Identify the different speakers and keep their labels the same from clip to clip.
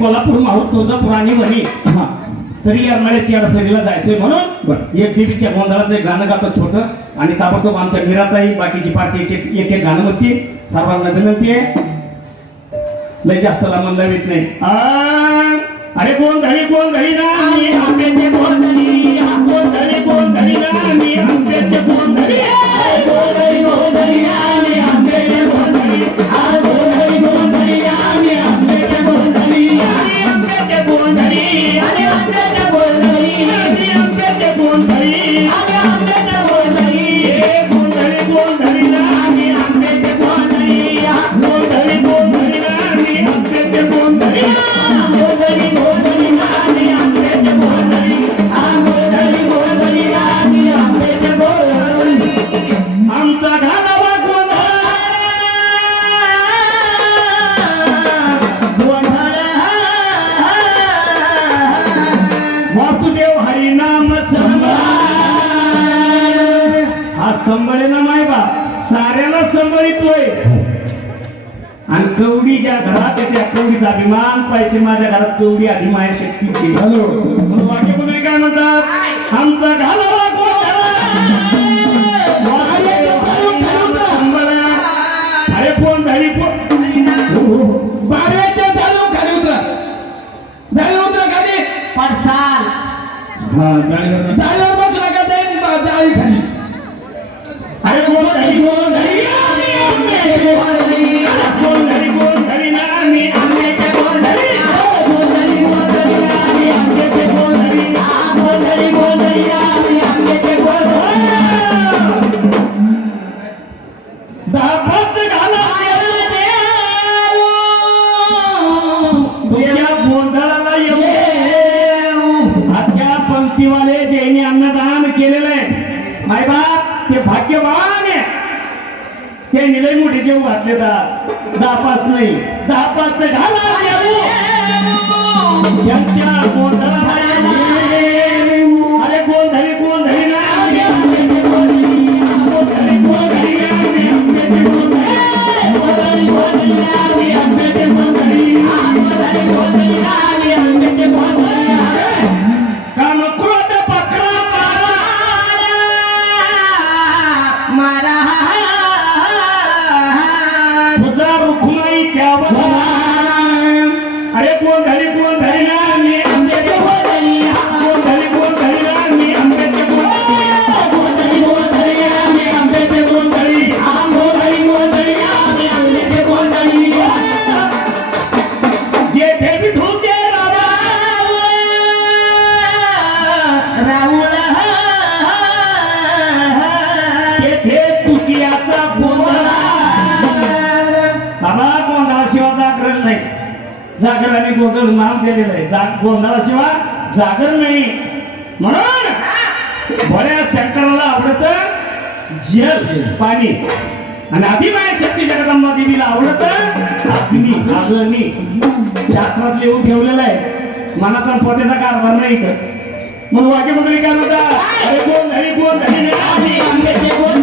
Speaker 1: कोल्हापूर माहूर तुळजापूर आणि वणी. तरी येरमाळ्याची या रसोईला जायचंय म्हणून. एक देवीच्या गोंधळाचं एक गाणं गातो छोटं आणि ताबडतोब आमच्या मीराताई बाकीची पार्टी एक एक एक एक गाणं म्हणते. सर्वांना विनंती आहे. लय जास्त लांब लावित नाही. आ, अरे गोंधळी गोंधळी ना. मी आंब्याचे संबळे ना माय बा साऱ्याला संबळितोय आणि कवडी ज्या घरात आहे त्या कवडीचा अभिमान पाहिजे माझ्या घरात कवडी आधी माया शक्तीची
Speaker 2: हॅलो.
Speaker 1: म्हणून वाक्य बघले काय म्हणतात? आमचा घालावा. अरे कोण झाली
Speaker 2: खाली उतरा झाली उतरा खाली.
Speaker 3: पडसाल.
Speaker 1: हा जाणीवर भक्तीवाले ज्यांनी अन्नदान केलेलं आहे. मायबाप ते भाग्यवान आहे. ते निलय मोठे जेव घातले दहा पाच नाही. दहा पाच घाला देऊ. अरे ना ना Come on. जागर आणि गोंधळ नाम दिलेलं आहे. जाग गोंधळाशिवाय जागर नाही. म्हणून बऱ्या शंकराला आवडत जल पाणी. आणि आदिमाया शक्ती जगदंबा देवीला आवडत अग्नी अग्नी. शास्त्रात लिहून ठेवलेलं आहे. मनाचा पोत्याचा कारभार नाही इथं. मग वागे बघली काय म्हणतात? अरे कोण? धरी कोण? झाली नाही. आम्ही आंब्याचे कोण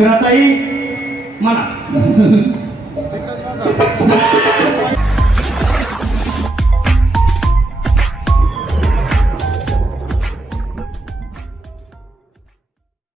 Speaker 1: मीराताई म्हणा.